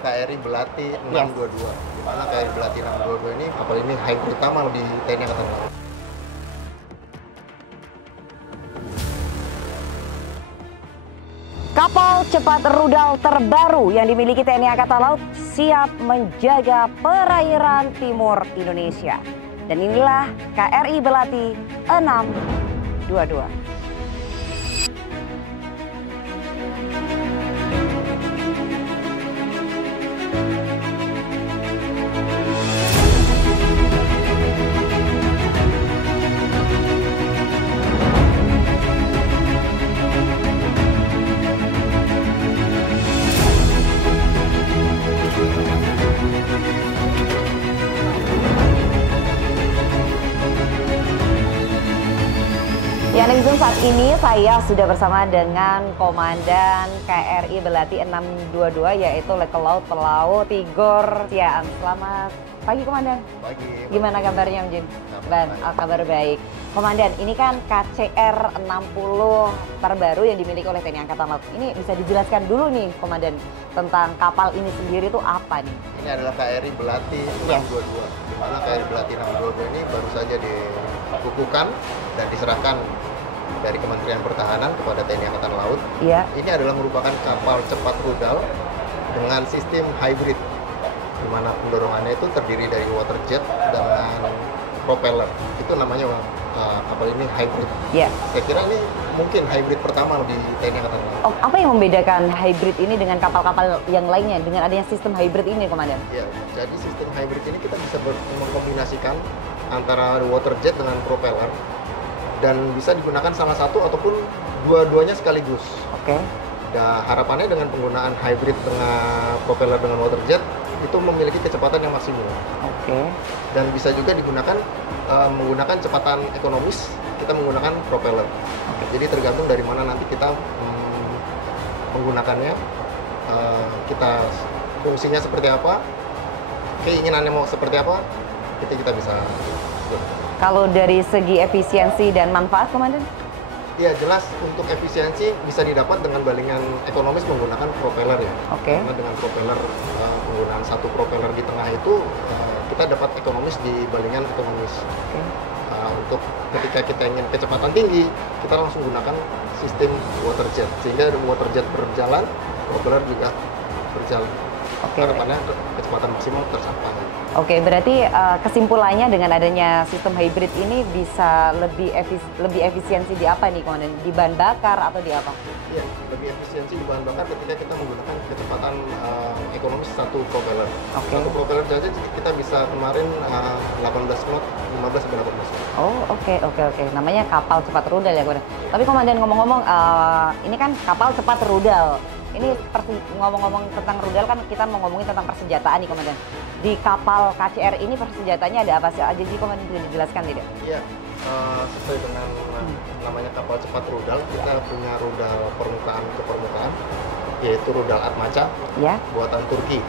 KRI Belati 622. Di mana KRI Belati 622 ini kapal ini hybrid utama di TNI Angkatan Laut. Kapal cepat rudal terbaru yang dimiliki TNI Angkatan Laut siap menjaga perairan timur Indonesia. Dan inilah KRI Belati 622. Ya, netizen, saat ini saya sudah bersama dengan Komandan KRI Belati 622 yaitu Letkol Laut Pelaut Tigor Siaan. Selamat pagi, Komandan. Pagi. Gimana kabarnya, Om Jin? Kabar baik. Komandan, ini kan KCR 60 terbaru yang dimiliki oleh TNI Angkatan Laut. Ini bisa dijelaskan dulu nih, Komandan, tentang kapal ini sendiri itu apa nih? Ini adalah KRI Belati 622. Di mana KRI Belati 622 ini baru saja dikukuhkan dan diserahkan dari Kementerian Pertahanan kepada TNI Angkatan Laut. Iya. Ini adalah merupakan kapal cepat rudal dengan sistem hybrid, di mana pendorongannya itu terdiri dari water jet dengan propeller. Itu namanya kapal ini hybrid. Iya. Saya kira ini mungkin hybrid pertama di TNI Angkatan Laut. Oh, apa yang membedakan hybrid ini dengan kapal-kapal yang lainnya dengan adanya sistem hybrid ini, Komandan? Ya, jadi sistem hybrid ini kita bisa mengkombinasikan antara water jet dengan propeller dan bisa digunakan salah satu ataupun dua-duanya sekaligus. Oke. Dan harapannya dengan penggunaan hybrid dengan propeller dengan water jet itu memiliki kecepatan yang maksimum. Oke. Dan bisa juga digunakan menggunakan kecepatan ekonomis, kita menggunakan propeller. Jadi tergantung dari mana nanti kita menggunakannya, kita fungsinya seperti apa, keinginannya mau seperti apa, itu kita bisa. Kalau dari segi efisiensi dan manfaat, Komandan? Ya, jelas untuk efisiensi bisa didapat dengan balingan ekonomis menggunakan propeller ya. Oke. Karena dengan propeller, penggunaan satu propeller di tengah itu kita dapat ekonomis di balingan ekonomis. Oke. Untuk ketika kita ingin kecepatan tinggi, kita langsung gunakan sistem water jet. Sehingga water jet berjalan, propeller juga berjalan. Oke. Harapannya kecepatan maksimal tercapai. Oke, berarti kesimpulannya dengan adanya sistem hybrid ini bisa lebih efisiensi di apa nih, Komandan? Di bahan bakar atau di apa? Iya, lebih efisiensi di bahan bakar ketika kita menggunakan kecepatan ekonomis satu propeller. Oke. Satu propeller saja kita bisa kemarin 18 knot, 15 sampai 18 knot. Oh, oke. Namanya kapal cepat rudal ya, Komandan. Tapi Komandan, ngomong-ngomong, ini kan kapal cepat rudal. Ini ngomong-ngomong tentang rudal kan kita mau ngomongin tentang persenjataan nih, Komandan. Di kapal KCR ini persenjataannya ada apa sih aja sih, Komandan, bisa dijelaskan tidak? Iya, sesuai dengan namanya kapal cepat rudal, kita punya rudal permukaan ke permukaan, yaitu rudal Atmaca, Ya. buatan Turki.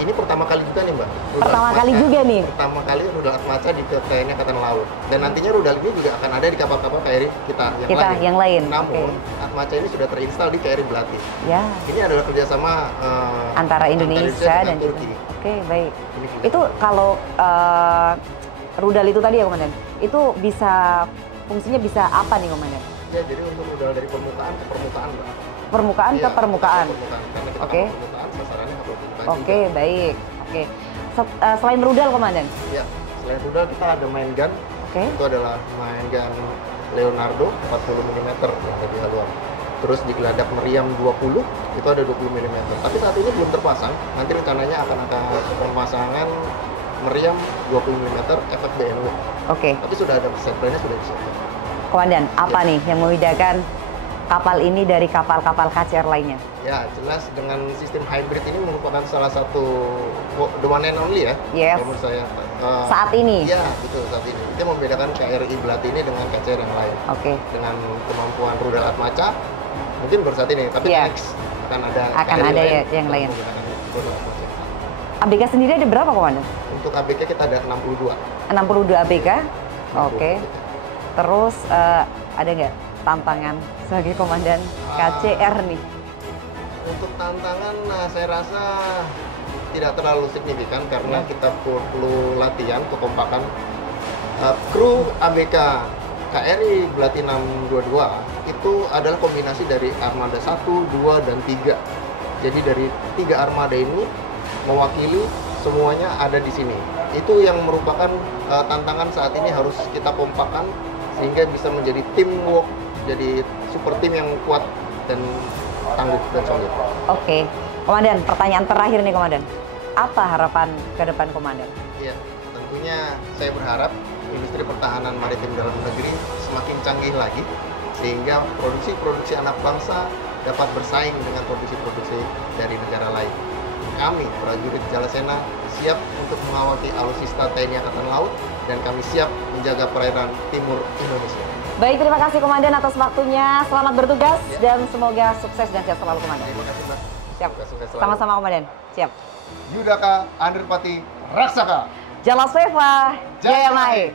Ini pertama kali juga nih, Mbak. Pertama kali juga nih? Pertama kali rudal Atmaca di TNI Angkatan Laut. Dan nantinya rudal ini juga akan ada di kapal-kapal KRI kita yang lain. Namun, Atmaca ini sudah terinstal di KRI Belati. Ya. Ini adalah kerjasama antara Indonesia dan Turki. Oke, baik. Itu kalau rudal itu tadi ya, Komandan, itu bisa fungsinya bisa apa nih, Komandan? Ya, jadi untuk rudal dari permukaan ke permukaan, Mbak. Permukaan ke permukaan. Karena kita Oke. permukaan, sasarannya ke permukaan. Oke, baik. Oke. Selain rudal, Komandan? Ya, selain rudal kita ada main gun. Oke. Itu adalah main gun Leonardo 40 mm yang lebih haluan. Terus di geladak meriam 20 itu ada 20 mm. Tapi saat ini belum terpasang. Nanti rencananya akan ada pemasangan meriam 20 mm FFBNW. Oke. Tapi sudah ada sampelnya, sudah disiapkan. Komandan, apa nih yang membedakan kapal ini dari kapal-kapal KCR lainnya? Ya, jelas dengan sistem hybrid ini merupakan salah satu the one and only ya. Yes. Menurut saya. Saat ini? Iya, betul, saat ini. Itu yang membedakan KRI Belati ini dengan KCR yang lain. Oke. Dengan kemampuan rudal Atmaca, mungkin baru saat ini, tapi next akan ada yang lain. Rudal Atmaca. ABK sendiri ada berapa, Komandan? Untuk ABK kita ada 62. 62 ABK? 62 Oke. ABK. Terus ada nggak tantangan sebagai Komandan KCR nih? Untuk tantangan, saya rasa tidak terlalu signifikan karena kita perlu latihan kekompakan. Kru ABK KRI Blatinam 22 itu adalah kombinasi dari armada 1, 2, dan 3. Jadi dari 3 armada ini mewakili semuanya ada di sini. Itu yang merupakan tantangan saat ini, harus kita kompakkan sehingga bisa menjadi teamwork, jadi super tim yang kuat dan tangguh dan solid. Oke, Komandan, pertanyaan terakhir nih Komandan. Apa harapan ke depan Komandan? Iya, tentunya saya berharap industri pertahanan maritim dalam negeri semakin canggih lagi sehingga produksi-produksi anak bangsa dapat bersaing dengan produksi-produksi dari negara lain. Kami, prajurit Jalasena, siap untuk mengawaki alutsista TNI Angkatan Laut dan kami siap menjaga perairan timur Indonesia. Baik, terima kasih Komandan atas waktunya. Selamat bertugas dan semoga sukses dan sehat selalu Komandan. Terima kasih, Mbak. Siap. Sukses selalu. Sama-sama Komandan. Siap. Yudhaka Andirpati Raksaka. Jalasweva Jayamai.